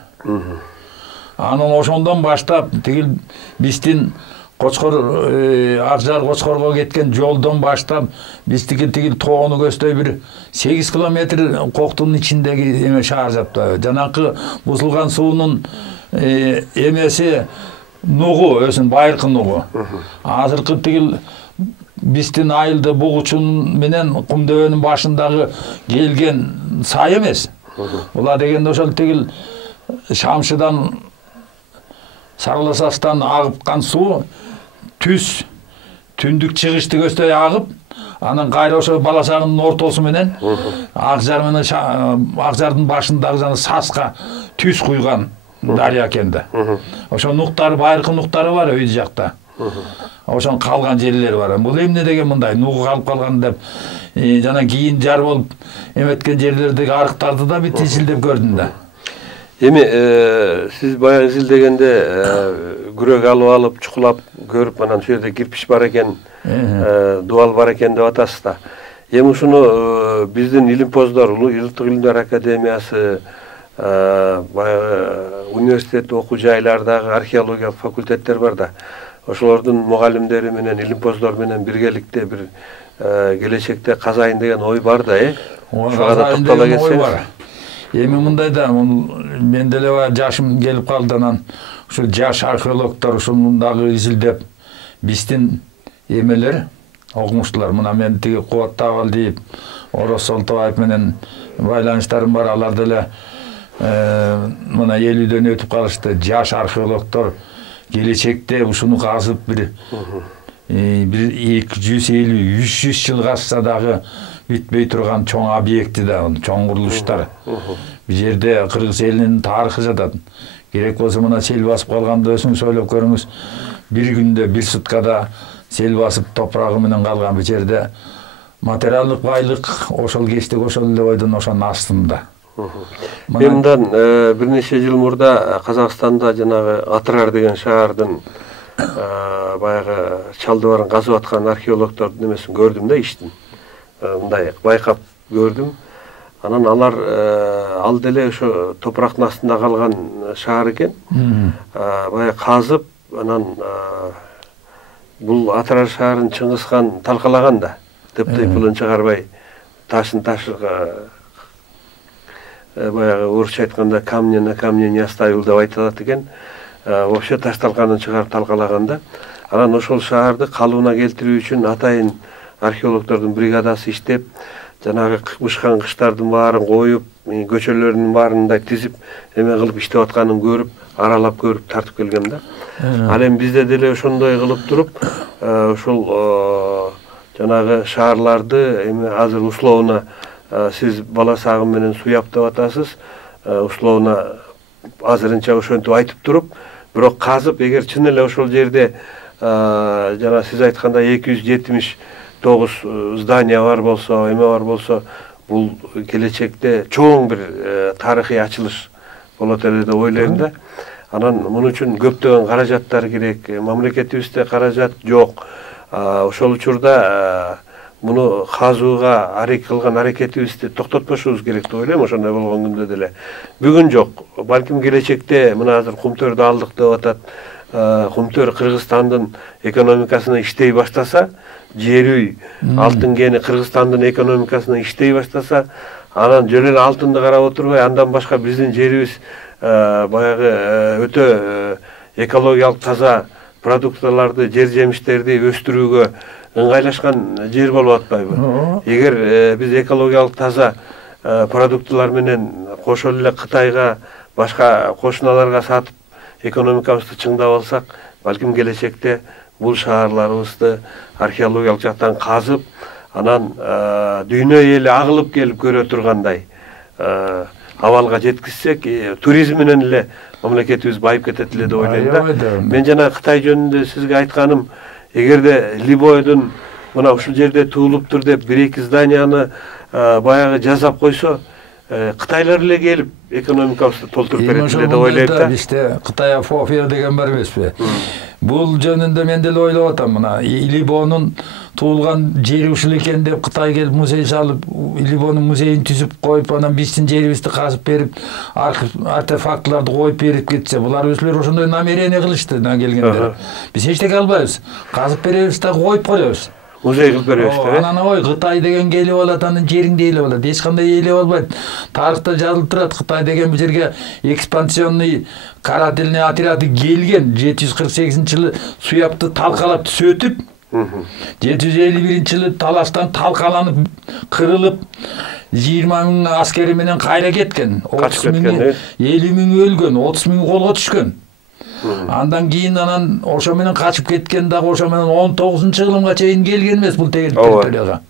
Анан ошондон баштап тигил биздин Кочкор ар жар Кочкорго кеткен жолдон баштап биз тигил тоону көздөй бир 8 километр коктун ичиндеги эме шаар жатпайбы? Жанакы бузулган суунун эмеси нугу, өзүн байыркы нугу. Азыркы тигил биздин айылды бугучун менен кумдөөнүн башындагы келген сай эмес. Була дегенде ошол тигил Шамшыдан Сарыласастан агыпкан суу түндүк чыгышты көздөй агып, анан кайра ошо Баласагынын ортосу менен Акжар менен Акжардын башындагы жана Саска түз куйган дарыя экен да. Ошо нуктары, байыркы нуктары бар өйдү жакта. Ошон калган жерлер бар. Бул эмне деген мындай нугу калып калган деп жана кийин жар болуп эметкен жерлердеги арыктарды да бит изилдеп көрдүм да. Эми сиз баягы изилдегенде күрөк алып чукулап көрүп, анан ошол жерде кирпич бар экен, дуал бар экен деп атасыз да. Эми ушуну биздин илимпоздор, Улуттук илимдер академиясы, баягы университет окуу жайлардагы археологиялык факультеттер бар да. Ошолордун мугалимдери менен, илимпоздор менен биргеликте бир келечекте казайын деген ой бар да, Ошого да токтола кетсеңиз. Эми мындай да, мен деле жашым келип калды, анан ушу жаш археологдор ушуну дагы изилдеп, биздин эмелер, окумуштуулар, мына мен тиги Кубат Табалдиев, Орос Солтобаев менен байланыштарым бар, алар деле мына 50дөн өтүп калышты. Жаш археологдор келечекте ушуну казып бир 250-300 жыл качса дагы бүтпөй турган чоң объекти да, чоң курулуштар. Бул жерде кыргыз элинин тарыхы жатат. Керек болсо мына сел басып калганда өзүңүз ойлоп көрүңүз, бир күндө, бир суткада сел басып топурагы менен калган бул жерде материалдык байлык ошол кечтик ошол эле бойдон ошонун астында. Мындан бир нече жыл мурда Казакстанда жанагы Атырар деген шаардын баягы чалдыбарын казып аткан археологдордун немесин көрдүм да, иштин. Мындай байкап көрдүм. Анан алар ал деле ошо топурактын астында калган шаар экен. Баягы казып, анан бул Атырар шаарын Чыңгызхан талкалаган да. Тып-тыйпылын чыгарбай, ташын ташыга баягы орусча айтканда камня на камне не оставил деп айтылат экен. Вообще таш талканын чыгарып талкалаган да. Анан ошол шаарды калыбына келтирүү үчүн атайын археологдордун бригадасы иштеп, жанагы бышкан кыштардын баарын коюп, көчөлөрдүн баарын мындай тизип, эме кылып иштеп атканын көрүп, аралап көрүп тартып келгем да. Ал эми бизде деле ошондой кылып туруп, ошол жанагы шаарларды эми азыр условно сиз Баласагын менен суяп деп атасыз, условно азырынча ошентип айтып туруп, бирок казып, эгер чын эле ошол жерде жана сиз айткандай 279 здания бар болсо, эме бар болсо, бул келечекте чоң бир тарыхый ачылыш болот эле деп ойлойм да. Анан муну үчүн көптөгөн каражаттар керек, мамлекетибизде каражат жок. Ошол учурда муну казууга кылган аракетибизди токтотпошубуз керек деп ойлойм. Ошондой болгон күндө деле бүгүн жок, балким келечекте мына азыр Кумтөрдү алдык деп атат, Кумтөр Кыргызстандын экономикасына иштей баштаса, жер үй, алтын кени Кыргызстандын экономикасына иштей баштаса, анан жөн эле алтынды карап отурбай, андан башка биздин жерибиз баягы өтө экологиялык таза продукталарды, жер жемиштерди өстүрүүгө ыңгайлашкан жер болуп атпайбы? Эгер биз экологиялык таза продукталар менен кошо эле Кытайга, башка кошуналарга сатып экономикабызды чыңдап алсак, балким келечекте бул шаарларыбызды археологиялык жактан казып, анан дүйнө эли агылып келип көрө тургандай абалга жеткизсек, туризм менен эле мамлекетибиз байып кетет эле деп ойлойм да. Мен жана Кытай жөнүндө сизге айтканым, эгерде Либойдун мына ушул жерде туулуптур деп бир-эки зданияны баягы жасап койсо, Кытайлар эле келип экономикабызды толтуруп берет эле деп ойлойм да. Бизде Кытай Фофия деген бар эмеспи? Бул жөнүндө мен деле ойлоп атам, мына Илибонун туулган жери ушул экен деп Кытай келип музей салып, Илибонун музейин түзүп коюп, анан биздин жерибизди казып берип, артефактларды коюп берип кетсе, булар өзүлөр ошондой намерение кылышты келгендер. Биз эчтеке албайбыз. Казып беребиз да коюп коебуз. Музей кылып беребиз да. Анан ой, Кытай деген келип алат, анын жериңди ээлеп алат. Эч кандай ээлеп албайт. Тарыхта жазылып турат, Кытай деген бул жерге экспансионный карательный отряды келген 748-жылы Суяпты талкалап түсөтүп, 751-жылы Таластан талкаланып, кырылып, 20 000 аскери менен кайра кеткен. 30 000, 50 000 өлгөн, 30 000 колго түшкөн. Андан кийин анан ошо менен качып кеткен дагы ошо менен 19-жылымга чейин келген эмес бул территорияга.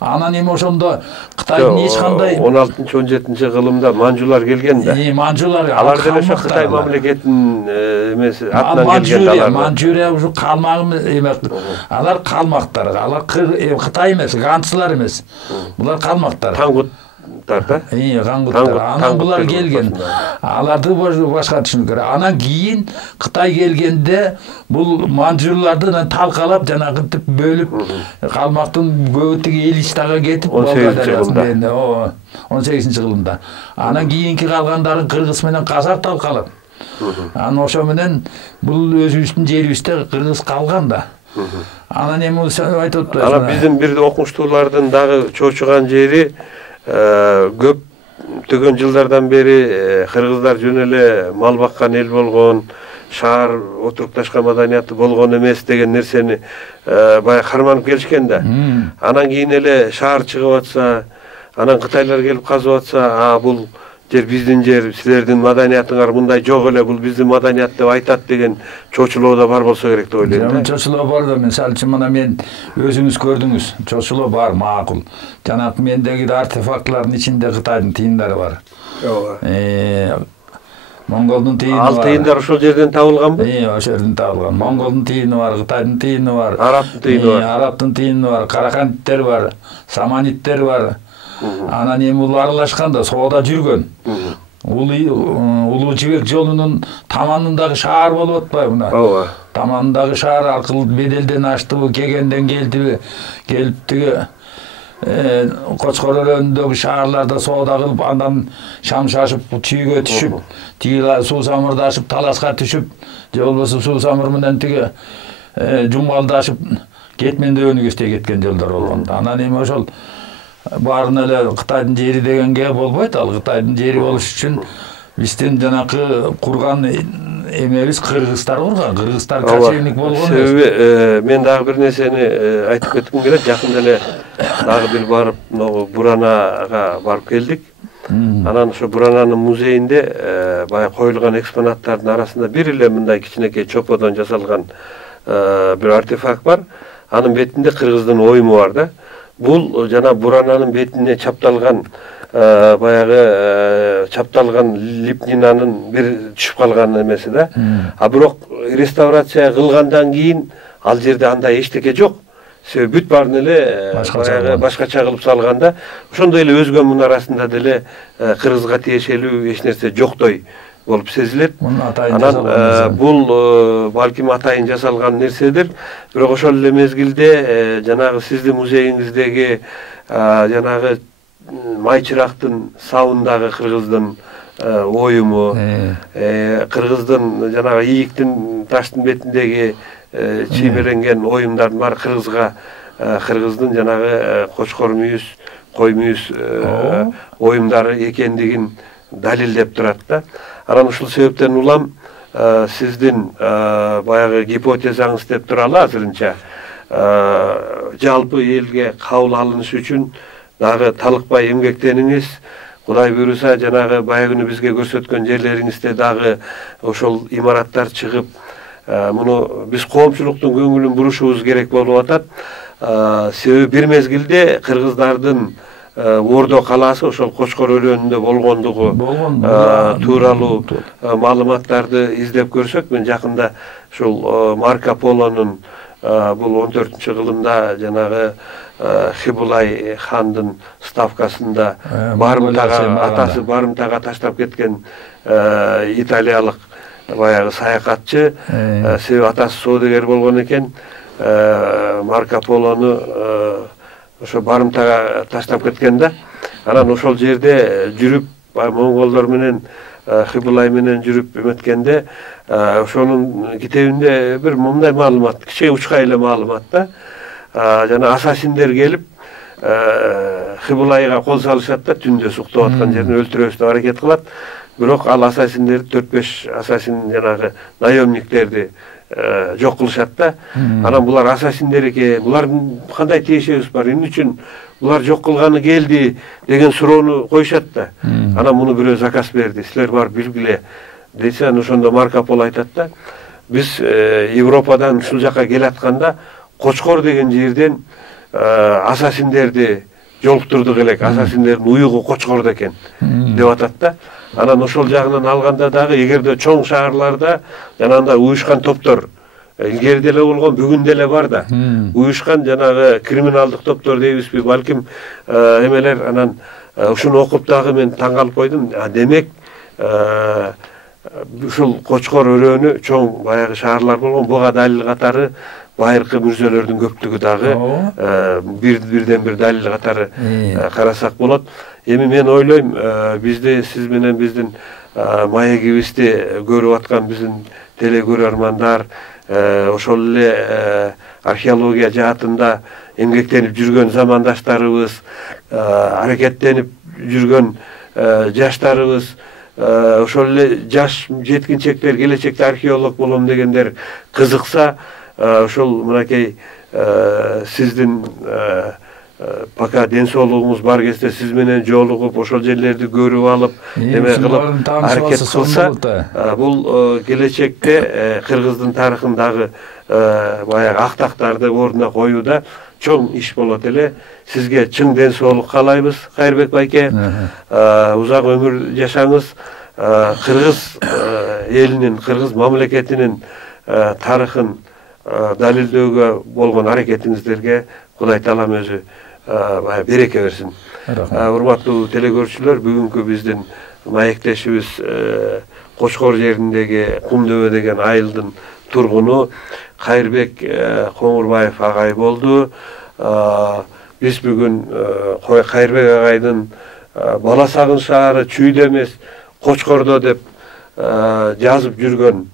Анан эми ошондо Кытайдын эч кандай 16-17 кылымда манжулар келген да. Манжулар алар деле ошо Кытай мамлекетинин эмеси атынан келген алар. Манжурия ушу калмагы эме, алар калмактар, алар Кытай эмес, ганцлар эмес. Булар калмактар. Тангут да. Гангуттар. Анан булар келген. Аларды башка түшүнүк керек. Анан кийин Кытай келгенде бул манжурларды талкалап, жанагынтип бөлүп, калмактын көбү тиги Элистага кетип, 18-жылында. Анан кийинки калгандарын кыргыз менен казак талкалап. Анан ошо менен бул өзүбүздүн жерибизде кыргыз калган да. Анан эми айтып атпайсыңбы? Анан биздин бир окумуштуулардын дагы чочуган жери көп төгөн жылдардан бери кыргыздар жөн эле мал баккан эл болгон, шаар отурукташкан маданияты болгон эмес деген нерсени баягы карманып келишкен да. Анан кийин эле шаар чыгып атса, анан Кытайлар келип казып атса, бул жер биздин жер, силердин маданиятыңар мындай жок эле, бул биздин маданият деп айтат деген чочулоо да бар болсо керек деп ойлойм да. Чочулоо бар да, мисалы үчүн мына мен өзүңүз көрдүңүз, чочулоо бар, макул. Жанагы мендеги артефактлардын ичинде Кытайдын тыйындары бар. Монголдун тыйыны бар. Ал тыйындар ошол жерден табылганбы? Ошол жерден табылган. Монголдун тыйыны бар, Кытайдын тыйыны бар, Арабтын тыйыны бар. Арабтын тыйыны бар, караканттер бар, саманиттер бар. Анан эми бул аралашканда соода жүргөн. Улуу Жибек жолунун таманындагы шаар болуп атпайбы мына? Ооба. Таманындагы шаар аркылуу Беделден аштыбы, Кегенден келдиби, келип тиги Кочкор өрөөнүндөгү шаарларда соода кылып, андан шам шашып, чүйгө түшүп, тиги суу самырдашып, Таласка түшүп, же болбосо суу самыр менен тиги жумгалдашып, кетмендөөөнү көздөй кеткен жолдор болгон. Анан эми ошол баарын эле Кытайдын жери дегенге болбойт. Ал Кытайдын жери болуш үчүн биздин жанакы курган эмебиз кыргыздар курган. Кыргыздар кочевник болгон. Себеби мен дагы бир нерсени айтып кетким келет. Жакында эле дагы бир барып, Буранага барып келдик. Анан ошо Бурананын музейинде баягы коюлган экспонаттардын арасында бир эле мындай кичинекей чоподон жасалган бир артефакт бар. Анын бетинде кыргыздын оюму бар да. Бул жана Бурананын бетине чапталган баягы чапталган липнинанын бир түшүп калган эмеси да. А бирок реставрация кылгандан кийин ал жерде андай эчтеке жок. Себеби бүт баарын эле баягы башкача кылып салганда, ошондой эле өзгөн мунарасында деле кыргызга тиешелүү эч нерсе жоктой болуп сезилет. Анан бул балким атайын жасалган нерседир. Бирок ошол эле мезгилде жанагы сиздин музейиңиздеги жанагы май чырактын сабындагы кыргыздын оюму, кыргыздын жанагы ийиктин таштын бетиндеги чийбеленген оюмдардын баары кыргыздын жанагы кочкор мүйүз, кой мүйүз оюмдары экендигин далилдеп турат да. Анан ушул себептен улам сиздин баягы гипотезаңыз деп туралы азырынча жалпы элге кабыл алыныш үчүн дагы талыкпай эмгектениңиз. Кудай буйруса жанагы баягы күнү бизге көрсөткөн жерлериңизде дагы ошол имараттар чыгып, муну биз коомчулуктун көңүлүн бурушубуз керек болуп атат. Себеби бир мезгилде кыргыздардын Ордо калаасы ошол Кочкор өрөөнүндө болгондугу тууралуу маалыматтарды издеп көрсөк, мен жакында ушул Марко Полонун бул 14-кылымда жанагы Хибулай хандын ставкасында атасы барымтага таштап кеткен италиялык баягы саякатчы, себеби атасы соодагер болгон экен, Марко Полону ошо барымтага таштап кеткен да. Анан ошол жерде жүрүп, монголдор менен Хибулай менен жүрүп эметкенде, ошонун китебинде бир мындай маалымат, кичээ учка эле маалымат да. Жана ассасиндер келип Хибулайга кол салышат да, түндө суктап аткан жерин өлтүрөбүз деп аракет кылат. Бирок ал ассасиндерди 4-5 ассасин жанагы наемниктерди жок кылышат да. Анан булар ассасиндер экен, булардын кандай тиешебиз бар, эмне үчүн булар жок кылганы келди деген суроону коюшат да. Анан муну бирөө заказ берди, силер барып билгиле десе, ошондо Марко Поло айтат да, биз Европадан ушул жака келатканда Кочкор деген жерден ассасиндерди жолуктурдук элек, ассасиндердин уюгу Кочкордо экен деп атат да. Анан ошол жагынан алганда дагы эгерде чоң шаарларда жанагындай уюшкан топтор илгери деле болгон, бүгүн деле бар да. Уюшкан жанагы криминалдык топтор дейбизби, балким эмелер. Анан ушуну окуп дагы мен таң калып койдум. Демек ушул Кочкор өрөөнү чоң баягы шаарлар болгон. Буга далил катары байыркы мүрзөлөрдүн көптүгү дагы бирден бир далил катары карасак болот. Эми мен ойлойм, бизде сиз менен биздин маегибизди көрүп аткан биздин телекөрөрмандар, ошол эле археология жаатында эмгектенип жүргөн замандаштарыбыз, аракеттенип жүргөн жаштарыбыз, ошол эле жаш жеткинчектер, келечекте археолог болом дегендер кызыкса, ошол мынакей сиздин пока ден соолугуңуз бар кезде сиз менен жолугуп ошол жерлерди көрүп алып, эме кылып аракет кылса, бул келечекте кыргыздын тарыхындагы баягы актактарды ордуна коюуда чоң иш болот эле. Сизге чың ден соолук каалайбыз, Кайырбек байке. Узак өмүр жашаңыз. Кыргыз элинин, кыргыз мамлекетинин тарыхын далилдөөгө болгон аракетиңиздерге Кудай Таалам өзү береке берсин. Урматтуу телекөрүүчүлөр, бүгүнкү биздин маектешибиз Кочкор жериндеги Кумдөбө деген айылдын тургуну Кайырбек Коңурбаев агай болду. Биз бүгүн Кайырбек агайдын бала сагын шаары Чүйдө эмес Кочкордо деп жазып жүргөн,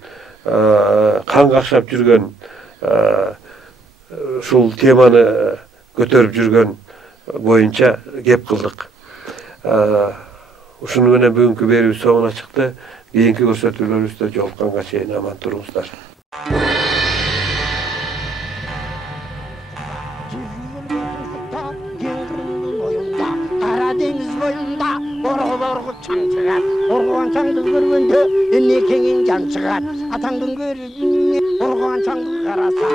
кан какшап жүргөн, ушул теманы көтөрүп жүргөн боюнча кеп кылдык. Ушуну менен бүгүнкү берүүбүз соңуна чыкты. Кийинки көрсөтүүлөрүбүздө жолукканга чейин аман туруңуздар. Deniz boyunda orgu çan çıkar. Orguan çangı görgünde enne kengin can çıkar. Atandın görgünde orguan çangı karasa.